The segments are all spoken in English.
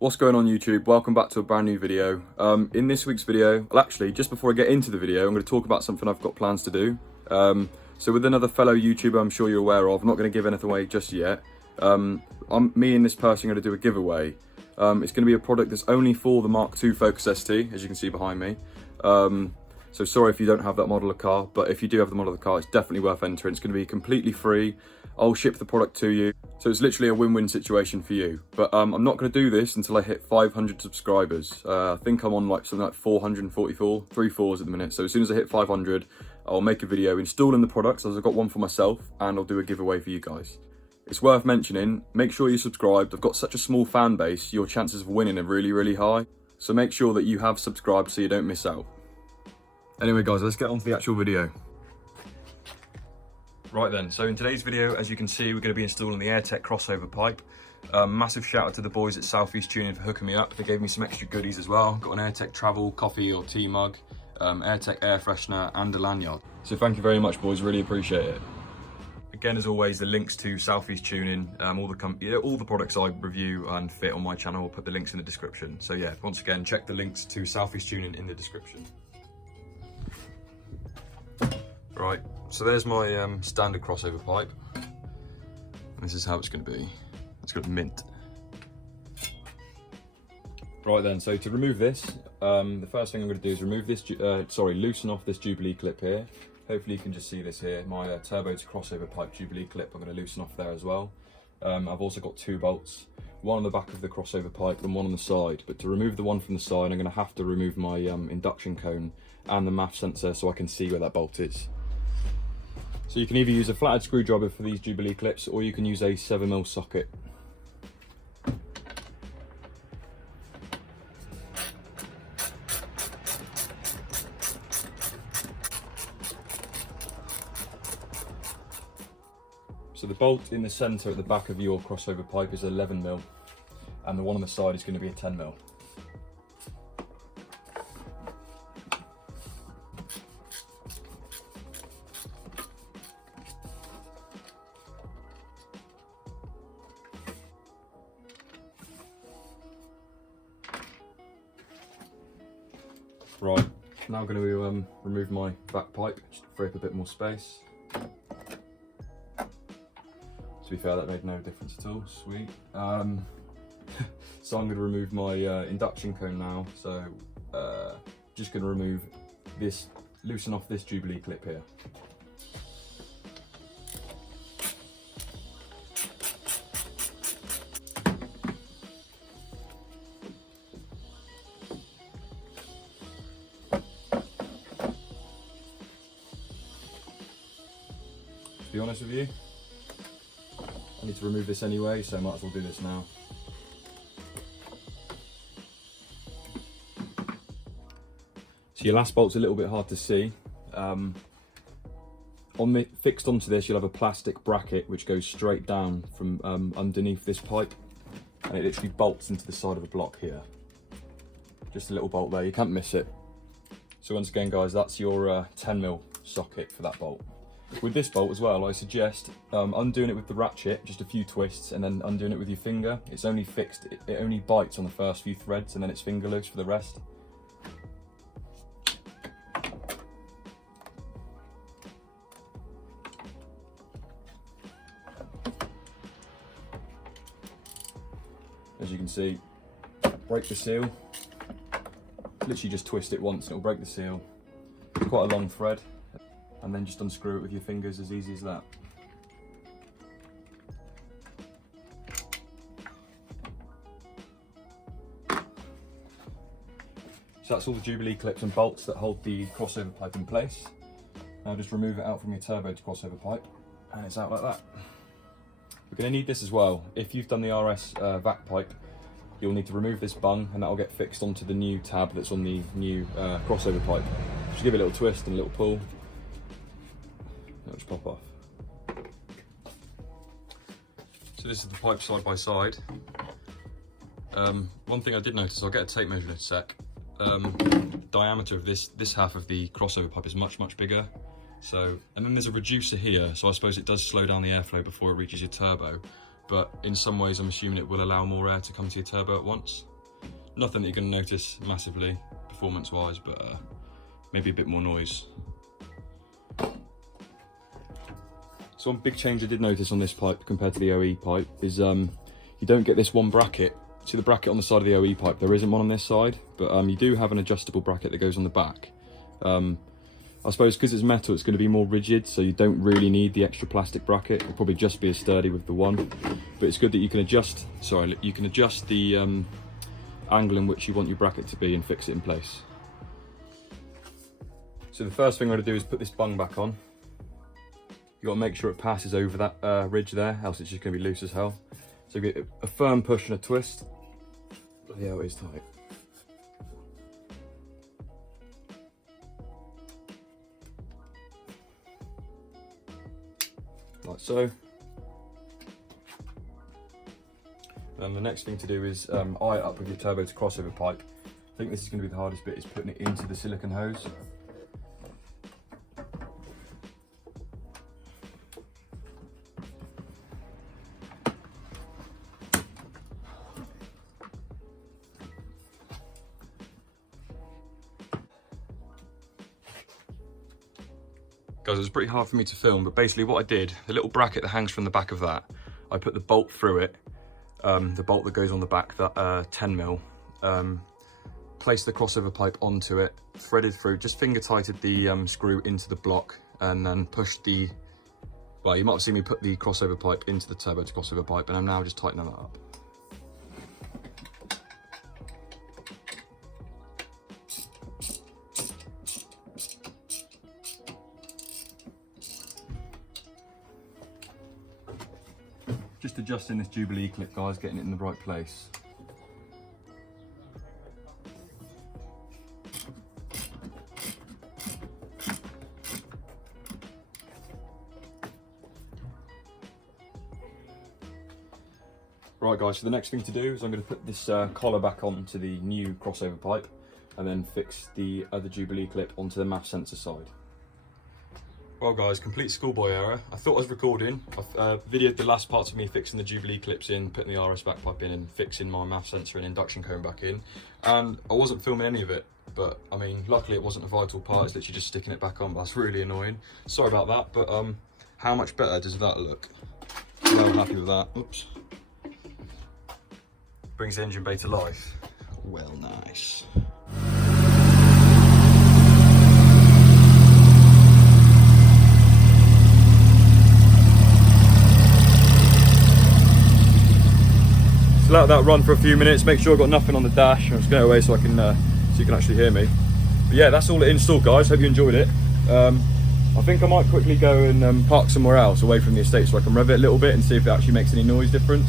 What's going on YouTube? Welcome back to a brand new video. In this week's video, well actually just before I get into the video, I'm going to talk about something I've got plans to do. So with another fellow YouTuber I'm sure you're aware of, I'm not going to give anything away just yet. Me and this person are going to do a giveaway. It's going to be a product that's only for the Mark II Focus ST, as you can see behind me. So sorry if you don't have that model of car, but if you do have the model of the car, it's definitely worth entering. It's going to be completely free. I'll ship the product to you. So it's literally a win-win situation for you. But I'm not going to do this until I hit 500 subscribers. I think I'm on like something like 444, 3 4s at the minute. So as soon as I hit 500, I'll make a video installing the products, as I've got one for myself, and I'll do a giveaway for you guys. It's worth mentioning, make sure you're subscribed. I've got such a small fan base, your chances of winning are really, really high. So make sure that you have subscribed so you don't miss out. Anyway guys, let's get on to the actual video. Right then, so in today's video, as you can see, we're going to be installing the Airtech crossover pipe. Massive shout out to the boys at Southeast Tuning for hooking me up. They gave me some extra goodies as well. Got an Airtech travel, coffee or tea mug, Airtech air freshener and a lanyard. So thank you very much boys, really appreciate it. Again, as always, the links to Southeast Tuning, all the products I review and fit on my channel, I'll put the links in the description. So yeah, once again, check the links to Southeast Tuning in the description. Right, so there's my standard crossover pipe. And this is how it's going to be. It's got mint. Right then, so to remove this, the first thing I'm going to do is remove this, loosen off this Jubilee clip here. Hopefully you can just see this here, my turbo to crossover pipe Jubilee clip. I'm going to loosen off there as well. I've also got 2 bolts, one on the back of the crossover pipe and one on the side. But to remove the one from the side, I'm going to have to remove my induction cone and the MAF sensor so I can see where that bolt is. So you can either use a flathead screwdriver for these Jubilee clips, or you can use a 7mm socket. So the bolt in the centre at the back of your crossover pipe is 11mm, and the one on the side is going to be a 10mm. Right, now I'm going to remove my back pipe, just to free up a bit more space. To be fair, that made no difference at all, sweet. So I'm going to remove my induction cone now, so just going to remove this, loosen off this Jubilee clip here. To be honest with you, I need to remove this anyway, so I might as well do this now. So your last bolt's a little bit hard to see. Fixed onto this, you'll have a plastic bracket which goes straight down from underneath this pipe, and it literally bolts into the side of the block here. Just a little bolt there, you can't miss it. So once again guys, that's your 10mm socket for that bolt. With this bolt as well, I suggest undoing it with the ratchet, just a few twists, and then undoing it with your finger. It's only fixed, it only bites on the first few threads, and then it's finger loose for the rest. As you can see, break the seal. Literally just twist it once and it'll break the seal. It's quite a long thread. And then just unscrew it with your fingers, as easy as that. So that's all the Jubilee clips and bolts that hold the crossover pipe in place. Now just remove it out from your turbo to crossover pipe, and it's out like that. We're going to need this as well. If you've done the RS vac pipe, you'll need to remove this bung, and that'll get fixed onto the new tab that's on the new crossover pipe. Just give it a little twist and a little pull. It'll just pop off. So this is the pipe side by side. One thing I did notice, I'll get a tape measure in a sec. Diameter of this half of the crossover pipe is much bigger. So, and then there's a reducer here, so I suppose it does slow down the airflow before it reaches your turbo. but in some ways I'm assuming it will allow more air to come to your turbo at once. Nothing that you're going to notice massively performance wise, but maybe a bit more noise. So one big change I did notice on this pipe compared to the OE pipe is you don't get this one bracket. See the bracket on the side of the OE pipe, there isn't one on this side, but you do have an adjustable bracket that goes on the back. I suppose because it's metal, it's going to be more rigid, so you don't really need the extra plastic bracket. It'll probably just be as sturdy with the one, but it's good that you can adjust, you can adjust the angle in which you want your bracket to be and fix it in place. So the first thing I'm going to do is put this bung back on. You got to make sure it passes over that ridge there, else it's just going to be loose as hell. So get a firm push and a twist. Yeah, it is tight. Like so. And the next thing to do is eye it up with your turbo to crossover pipe. I think this is going to be the hardest bit, is putting it into the silicone hose. Guys, it was pretty hard for me to film, but basically what I did, the little bracket that hangs from the back of that, I put the bolt through it, the bolt that goes on the back, that 10mm, placed the crossover pipe onto it, threaded through, just finger tighted the screw into the block, and then pushed the, well, you might have seen me put the crossover pipe into the turbo to crossover pipe, and I'm now just tightening that up. Just adjusting this Jubilee clip, guys, getting it in the right place. Right guys, so the next thing to do is I'm going to put this collar back onto the new crossover pipe and then fix the other Jubilee clip onto the MAF sensor side. Well guys, complete schoolboy error. I thought I was recording. I've videoed the last parts of me fixing the Jubilee clips in, putting the RS back pipe in and fixing my MAF sensor and induction cone back in. And I wasn't filming any of it, but I mean, luckily it wasn't a vital part, it's literally just sticking it back on, but that's really annoying. Sorry about that, but how much better does that look? Well, happy with that. Oops. Brings the engine bay to life. Well, nice. So let that run for a few minutes, make sure I've got nothing on the dash. I'm just going away so I can so you can actually hear me. But yeah, that's all it installed, guys. Hope you enjoyed it. I think I might quickly go and park somewhere else away from the estate so I can rev it a little bit and see if it actually makes any noise difference.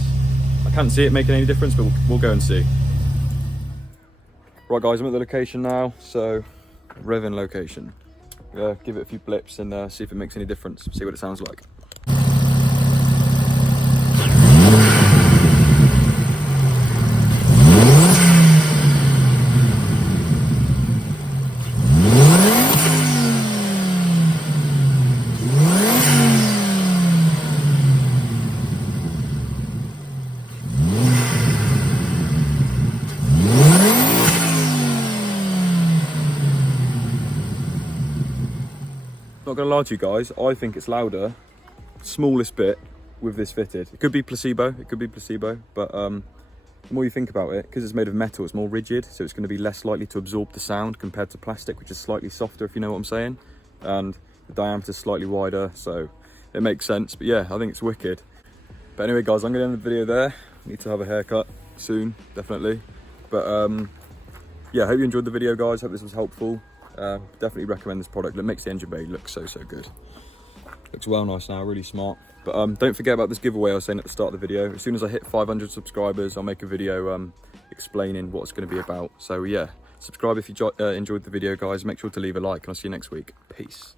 I can't see it making any difference, but we'll go and see. Right guys, I'm at the location now, so revving location. Give it a few blips and see if it makes any difference, see what it sounds like. Not gonna lie to you guys, I think it's louder, smallest bit with this fitted. It could be placebo, but the more you think about it, because it's made of metal, it's more rigid, so it's gonna be less likely to absorb the sound compared to plastic, which is slightly softer, if you know what I'm saying. And the diameter's slightly wider, so it makes sense. But yeah, I think it's wicked. But anyway guys, I'm gonna end the video there. Need to have a haircut soon, definitely. But yeah, I hope you enjoyed the video guys, hope this was helpful. Definitely recommend this product. It makes the engine bay look so good. Looks well nice now, really smart. But don't forget about this giveaway I was saying at the start of the video. As soon as I hit 500 subscribers, I'll make a video explaining what it's going to be about. So yeah, subscribe if you enjoyed the video guys. Make sure to leave a like and I'll see you next week. Peace.